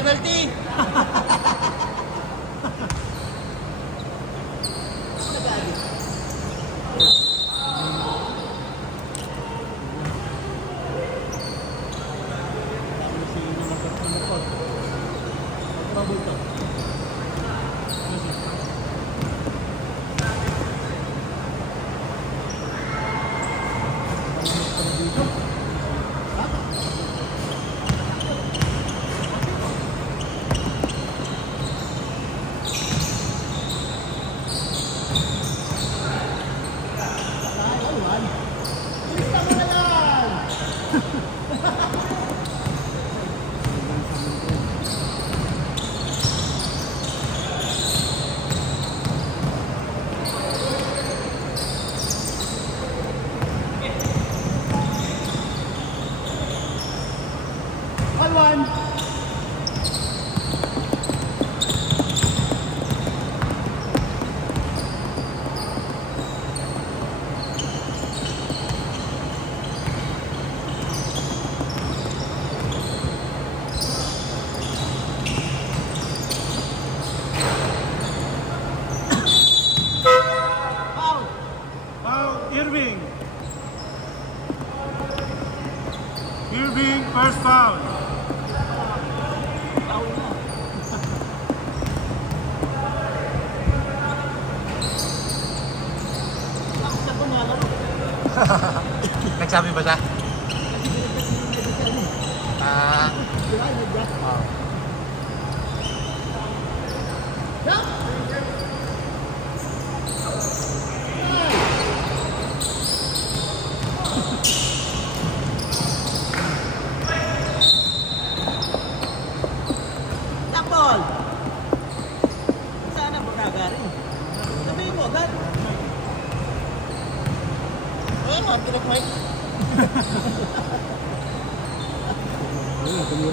penalty! Irving, first foul. Nagsabi ba siya?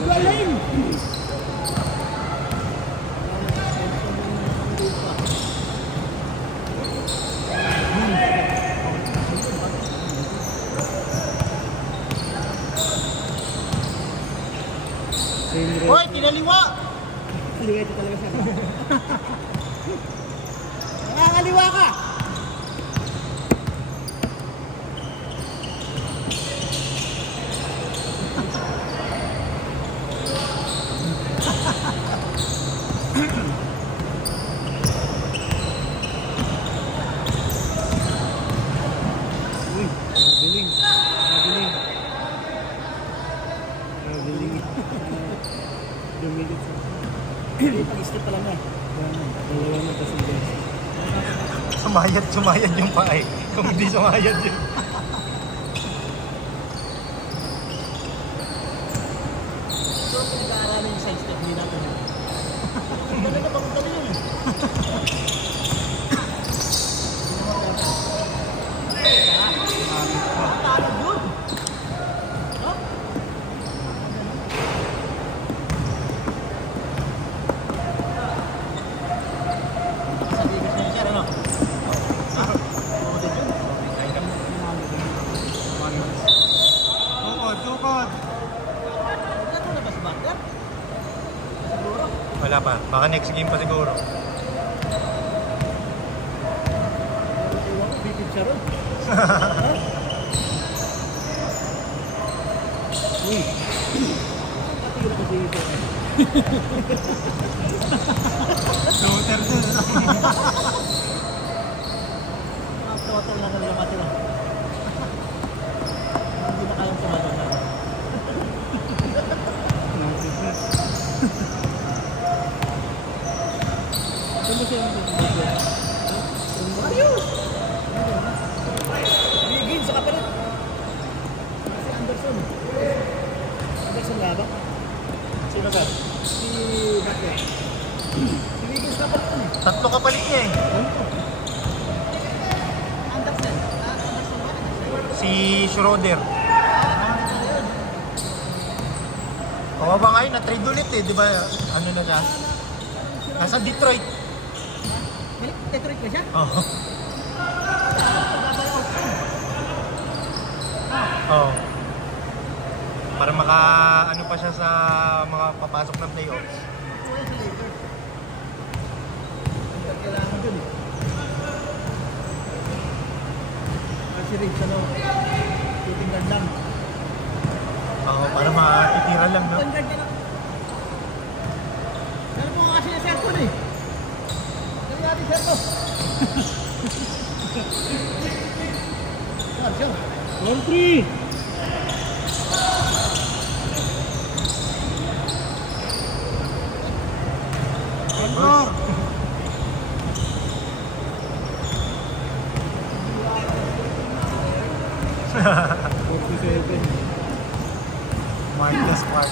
Galing! Hoy, kinaliwa! Kaliwa ito talaga siya. Nakakaliwa ka! Sumayad yung paay. Kung hindi sumayad yun. So, pinag-aaralan yung side step, hindi natin yun. Talaga bakit kami yun? Talo yun! Wala pa. Baka next game pa siguro. Bibig siya ron. Uy. Katira ko dito. Shooter din. Total na kanila matira. Hindi na kayang tumatong na. Mario! Bigin sa kapalit. Si Anderson. Anderson labak. Sino ba? Si Bakit. Si Bigin sa kapalit eh. Tatlo kapalit niya eh. Anderson. Si Schroeder. Pababa nga yun, na-trade ulit eh. Diba, ano na siya? Nasa Detroit. Detroit ba siya? Oo. Oo. Para maka ano pa siya sa mga papasok ng playoffs. Kuya sa Lakers. Ang kailangan dun eh. Kasi rin, shooting guard lang. Oo, para matitira lang, no? Shooting guard ka lang. Pero po kasi yung cellphone eh. Dali natin cellphone. Sure. 1-3. Control. Marcus Smart.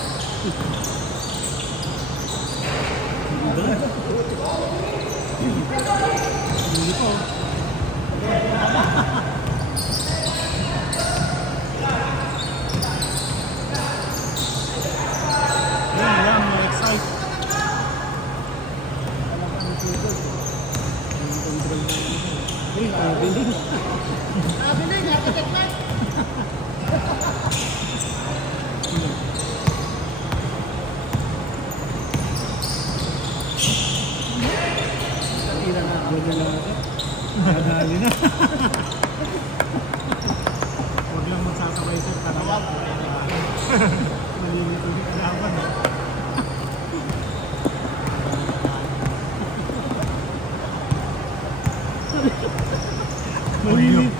Yan, ma-excite. Nabiling, architect. Tira na, gawin na lang. Nadali na. Huwag lang magsasabay sa kalawan. Malilito yung kalawan. Malilit.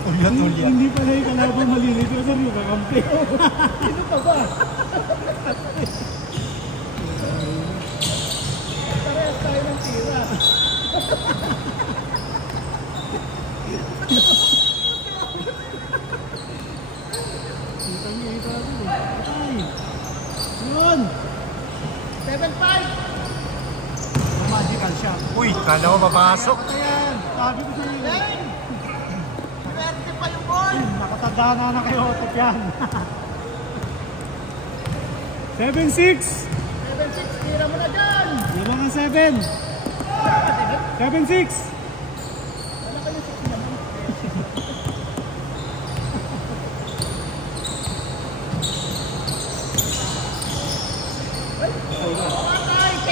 Hindi pala yung kalaban malilit. Sir, yung kakampi. Sino pa ba? Parehas tayo ng tira. Kita ako. Ay. Yun. 7-5. Magical shot. Uy, kala ko papasok. Ayan. Sabi ko sa'yo. Swerte pa yung ball. Nakatandaan na kayo. Top yan. 7-6. 7-6. Tira mo na dyan. Lamang ang 7. 7-6. Wala kayo 6 naman.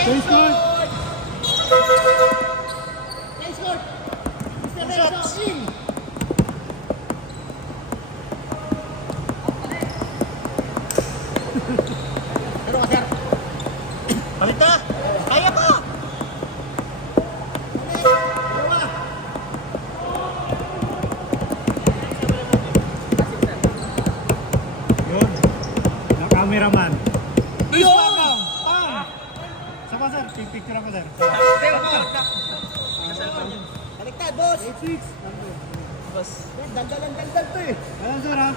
Thanks, Coach. Thanks, Coach. Mr. Nelson. Pero ka, sir. Balik na! Kaya pa! Yun. Na cameraman. Yun! Sapa, sir. Picture ako, sir. Baliktad, boss! 8-6. Boss. Daldal to eh. Ayan, sir, ha?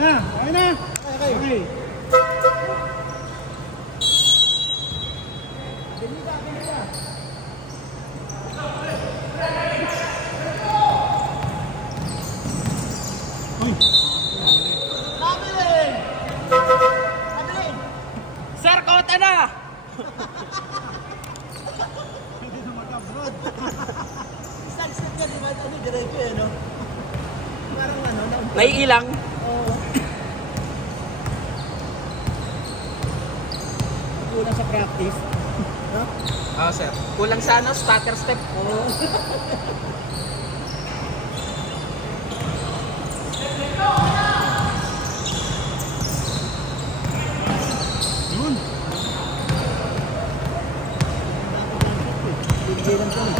Yan, okay na. Okay. Uy. Nabiling! Sir, kota na! Pwede na mag-abroad. Isang step ka, di ba? Diretso eh, no? Parang ano, Naiilang. oo. Kulang sa practice. No? Ah, sir. Kulang sa ano, stutter step. Oo. Yun. Bibigay lang ko eh.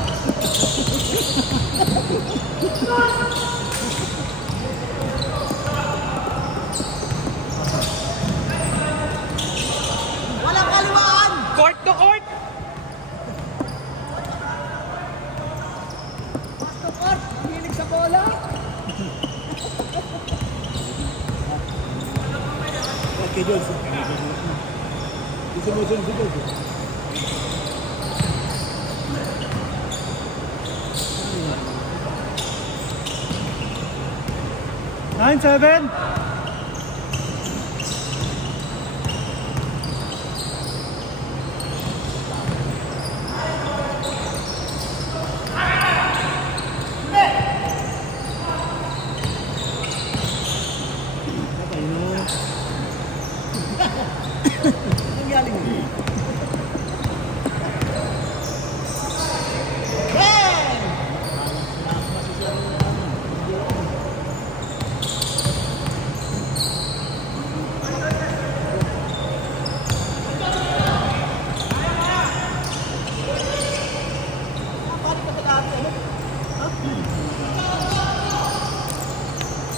Walang kaliwaan! Court to court! Pastor Art, hilig sa bola. Okay, Jules. Gusto mo si Jules? 9-7.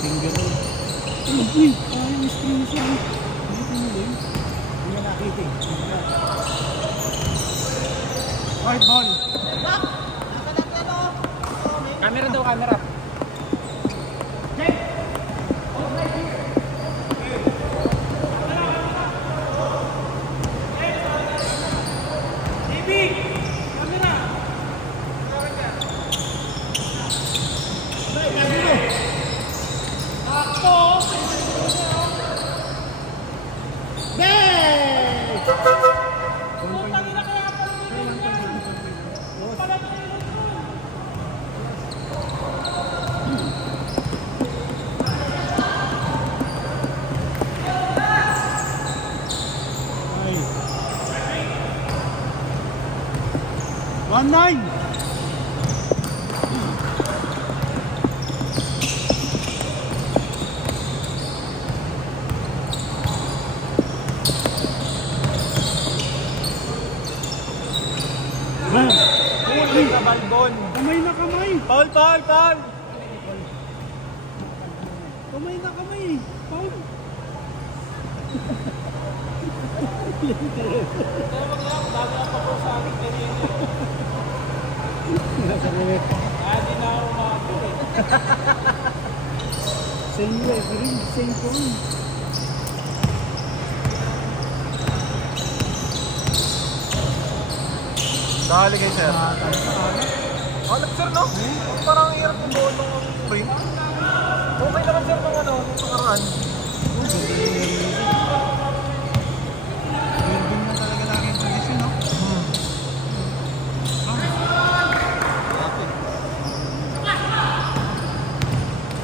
Finger roll. Uy! Ay, may screen siya. Dito mo din. Hindi na nakita eh. White ball. Camera daw, camera. One nine. Balbon. Kamay na kamay. Foul, foul, foul. Kamay na kamay. Paul. Same way, green, same phone. Dali kayo, sir. Alam, sir, no? Parang ang hirap yung buo ng ring. Okay naman, sir, nung ano, nung nakaraan. Irving na talaga lagi yung position, no?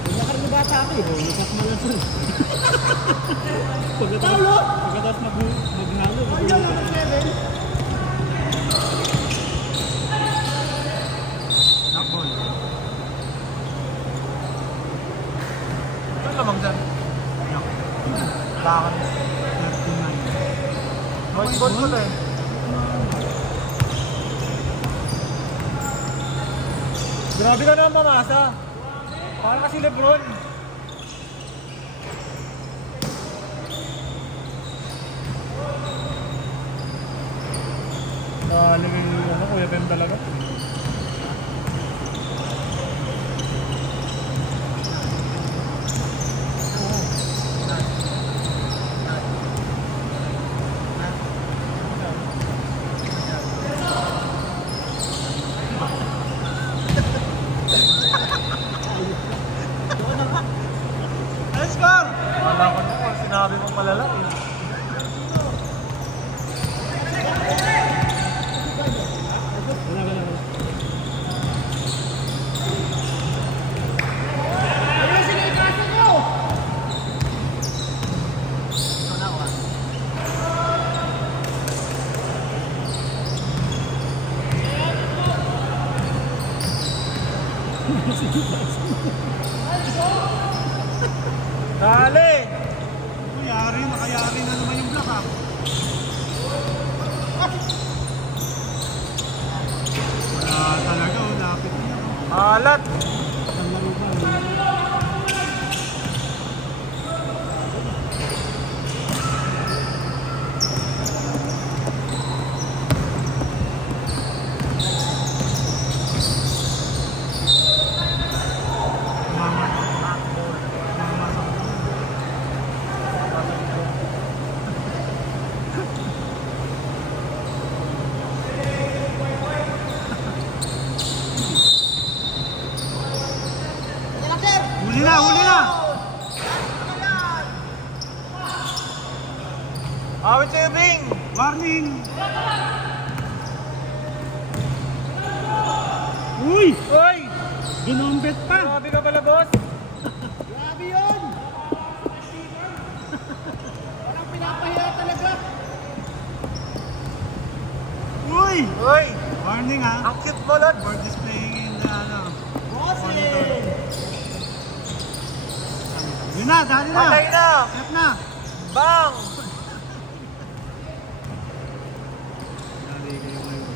Pagkakaroon na bata ako eh. Lukas mo lang, sir. Pagkatapos maghalo. Nakball. Ito lamang dyan. Lakan. 39. White ball ko eh. Grabe ka naman mamasa. Parang kasi Lebron. Dali yung ano, Kuya Ben talaga. Let's go! Wala ko na, sinabi mong malala eh. Dali! Nakayari na naman yung block ha. Wala talaga, lapit niya. Alat! Ang laro ba? Huli na, huli na! Awit sa'yo, Bing! Warning! Uy! Uy! Ginombet pa! Grabe ka pala, boss! Grabe yun! Parang pinapahiya talaga! Uy! Uy! Warning ha! Ang cute mo, Lord! For displaying in the ano... Bossing! Yun na, dali na! Patay na! Set na! Bang! Dali kayo ngayon.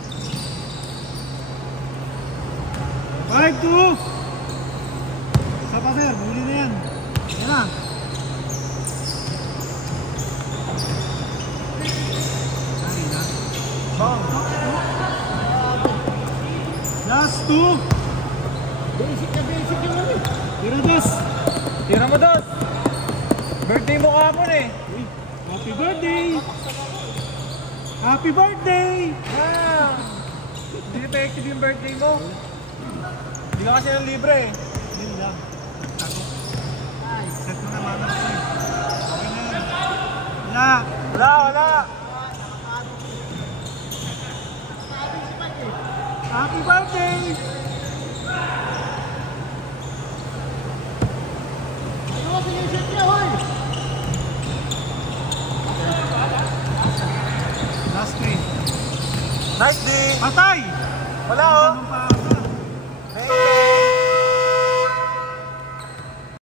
5-2! Isa pa sir, huli na yan. Yan na. Ay na. Bang! Last two. Basic na basic yung ano. Tira dos. Tira mo, Dos! Birthday mo kahapon eh! Uy, happy birthday! Happy birthday! Ah! Hindi effective yung birthday mo. Hindi lang kasi ng libre eh. Yun lang. Ay, set mo na mama ko eh. Okay na yun. Wala. Wala! Happy birthday! Ano kasi yung set niya, hoy? Last three. Nice day! Patay! Wala oh!